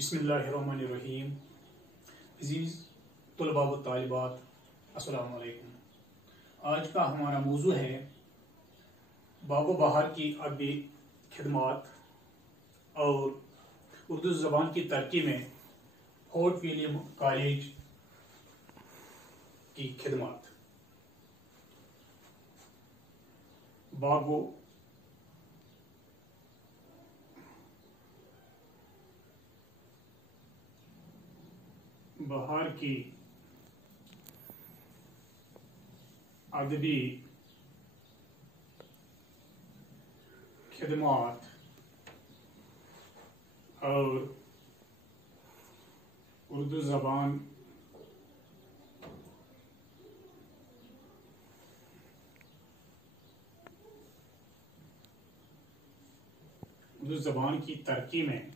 बिस्मिल्लाहिर्रहमानिर्रहीम। अज़ीज़ तलबा व तालिबात, अस्सलामु अलैकुम। आज का हमारा मौजू है बागो बहार की अदबी खिदमात और उर्दू ज़बान की तरक्की में फोर्ट विलियम कॉलेज की खिदमात। बागो बहार की अदबी खिदमात और उर्दू ज़बान की तरक्की में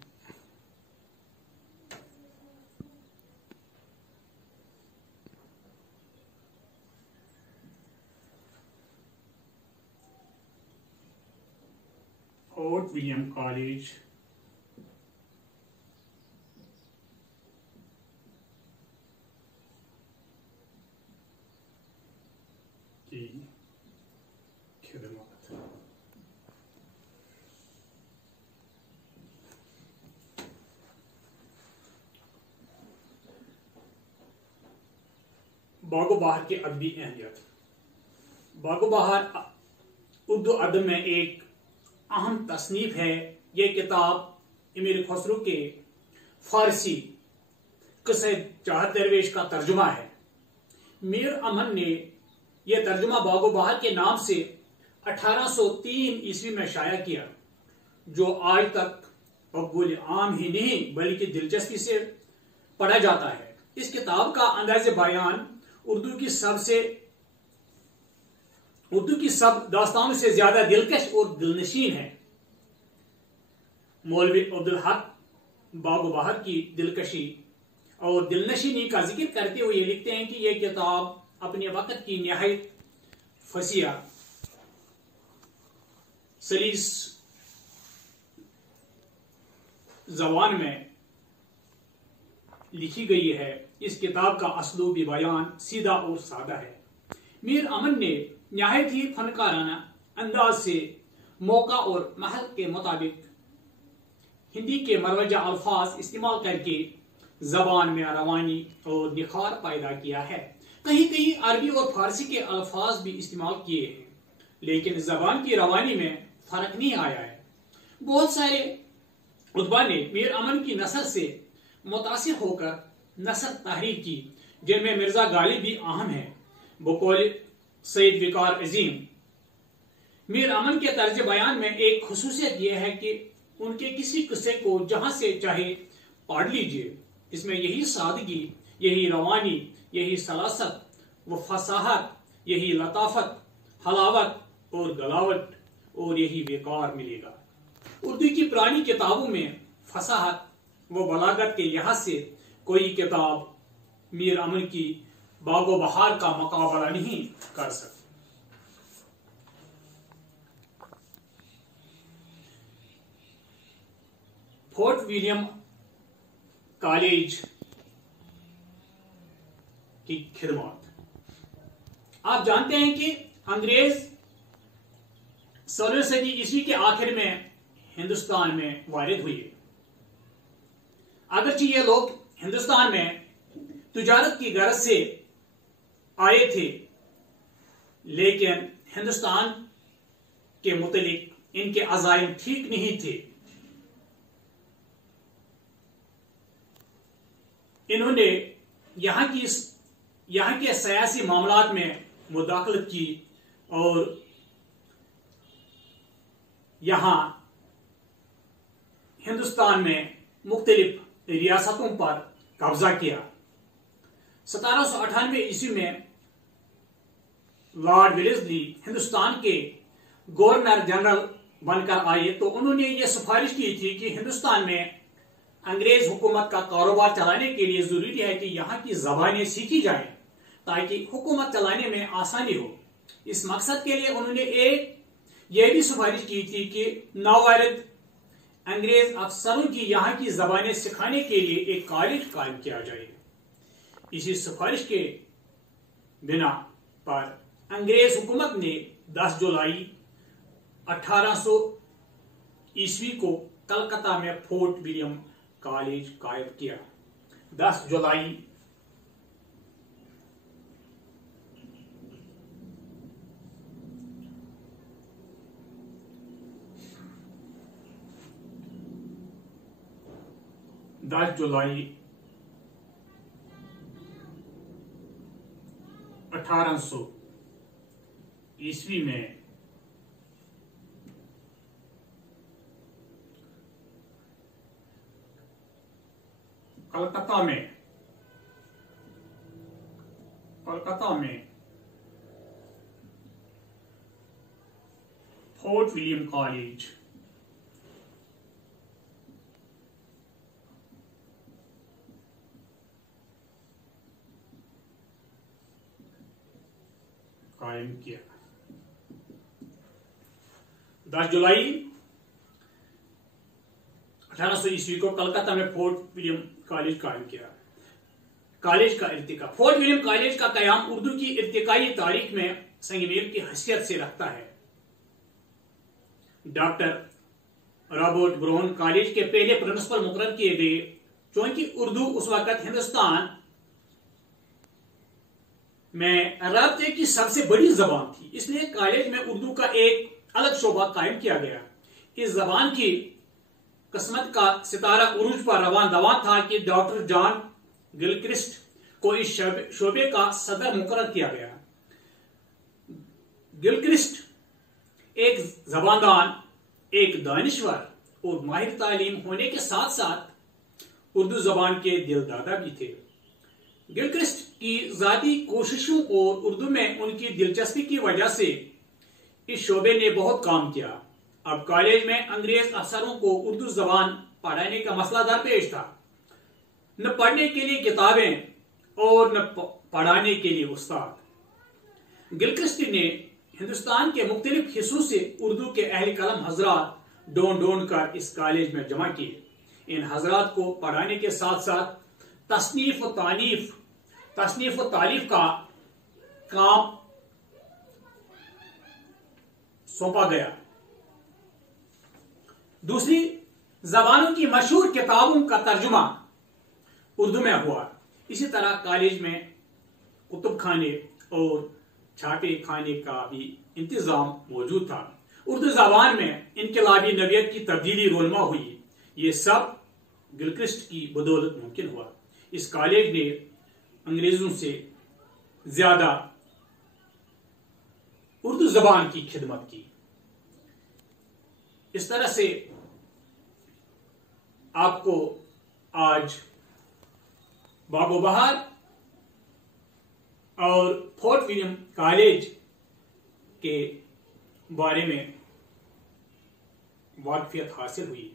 फोर्ट विलियम कॉलेज की खिदमत। बागो बहार की अदबी अहमियत। बागो बहार उर्दू अदब में एक अहम तसनीफ है। यह किताब अमीर खुसरो के फारसी क़िस्से चाहत दरवेश का तर्जुमा है। मीर अमन ने यह तर्जुमा बागो बहार के नाम से 1803 ईस्वी में शाया किया, जो आज तक मकबूल आम ही नहीं बल्कि दिलचस्पी से पढ़ा जाता है। इस किताब का अंदाज़े बयान उर्दू की सब दास्तानों से ज्यादा दिलकश और दिलनशीन है। मौलवी अब्दुल हक बागो बहार की दिलकशी और दिलनशीनी का जिक्र करते हुए लिखते हैं कि यह किताब अपने वक्त की निहायत फसिया सलीस जबान में लिखी गई है। इस किताब का असलूबी बयान सीधा और सादा है। मीर अमन ने निहायत ही फनकाराना अंदाज से मौका और महल के मुताबिक हिंदी के मरवजा अल्फाज इस्तेमाल करके जबान में रवानी और निखार पैदा किया है। कहीं कहीं अरबी और फारसी के अल्फाज भी इस्तेमाल किए हैं, लेकिन जबान की रवानी में फर्क नहीं आया है। बहुत सारे उद्बा ने मीर अमन की नसर से मुतासिर होकर नसर तहरीर की, जिनमें मिर्जा गालिब भी अहम है। बकौल सईद विकार अजीम, मीर अमन के तर्ज बयान में एक खुसूसियत यह है कि उनके किसी किस्से को जहां से चाहे पढ़ लीजिए, इसमें यही सादगी, यही रवानी, यही सलासत व फसाहत, यही लताफत, हलावत और गलावट और यही विकार मिलेगा। उर्दू की पुरानी किताबों में फसाहत व बलागत के लिहाज से कोई किताब मीर अमन की बागो बहार का मुकाबला नहीं कर सकती। फोर्ट विलियम कॉलेज की खिदमत। आप जानते हैं कि अंग्रेज 16वीं सदी ईस्वी के आखिर में हिंदुस्तान में वारिद हुए। अगरचे ये लोग हिंदुस्तान में तिजारत की गरज से आए थे, लेकिन हिंदुस्तान के मुतालिक इनके अज़ाइम ठीक नहीं थे। इन्होंने यहाँ के सियासी मामलात में मुदाखलत की और यहाँ हिंदुस्तान में मुख्तलिफ रियासतों पर कब्जा किया। 1798 ईस्वी में लॉर्ड वेलेस्ली हिंदुस्तान के गवर्नर जनरल बनकर आए, तो उन्होंने ये सिफारिश की थी कि हिंदुस्तान में अंग्रेज हुकूमत का कारोबार चलाने के लिए जरूरी है कि यहाँ की जबानें सीखी जाएं, ताकि हुकूमत चलाने में आसानी हो। इस मकसद के लिए उन्होंने एक यह भी सिफारिश की थी कि नववारिद अंग्रेज अफसरों की यहाँ की जबानें सिखाने के लिए एक कॉलेज कायम किया जाए। इसी सिफारिश के बिना पर अंग्रेज हुकूमत ने 10 जुलाई 1800 ईस्वी को कलकत्ता में फोर्ट विलियम कॉलेज कायम किया। 10 जुलाई 1800 ईस्वी में कलकत्ता में फोर्ट विलियम कॉलेज कायम किया। 10 जुलाई 1800 ईस्वी को कलकत्ता में फोर्ट विलियम कॉलेज कायम किया। कॉलेज का इर्तिका। फोर्ट विलियम कॉलेज का कयाम उर्दू की इर्तिकाई तारीख में संगमेल की हैसियत से रखता है। डॉक्टर रॉबर्ट ब्राउन कॉलेज के पहले प्रिंसिपल मुकर्रर किए गए, क्योंकि उर्दू उस वक्त हिंदुस्तान में राब्ते की सबसे बड़ी जबान थी, इसलिए कॉलेज में उर्दू का एक अलग शोबा कायम किया गया। इस जबान की किस्मत का सितारा उरूज पर रवान दवा था कि डॉक्टर जॉन गिलक्रिस्ट को इस शोबे का सदर मुकर्रर किया गया। गिलक्रिस्ट एक जबानदान, एक दानिश्वर और माहिर तालीम होने के साथ साथ उर्दू जबान के दिलदादा भी थे। गिलक्रिस्ट की जाती कोशिशों और उर्दू में उनकी दिलचस्पी की वजह से इस शोबे ने बहुत काम किया। अब कॉलेज में अंग्रेज अफसरों को उर्दू जबान पढ़ाने का मसला दरपेश था। न पढ़ने के लिए किताबें और न पढ़ाने के लिए उस्ताद। गिलक्रिस्ट ने हिंदुस्तान के मुख्तलिफ हिस्सों से उर्दू के अहले कलम हजरात ढूंढ कर इस कॉलेज में जमा किए। इन हजरात को पढ़ाने के साथ साथ तसनीफ व तालीफ का काम सौंपा गया। दूसरी जबानों की मशहूर किताबों का तर्जुमा उर्दू में हुआ। इसी तरह कॉलेज में कुतुब खाने और छापे खाने का भी इंतजाम मौजूद था। उर्दू जबान में इनकलाबी नवियत की तब्दीली रोनमा हुई। ये सब गिलक्रिस्ट की बदौलत मुमकिन हुआ। इस कॉलेज ने अंग्रेजों से ज्यादा उर्दू जबान की खिदमत की। इस तरह से आपको आज बाबो बहार और फोर्ट विलियम कॉलेज के बारे में वाकफियत हासिल हुई।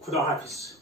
खुदा हाफिज।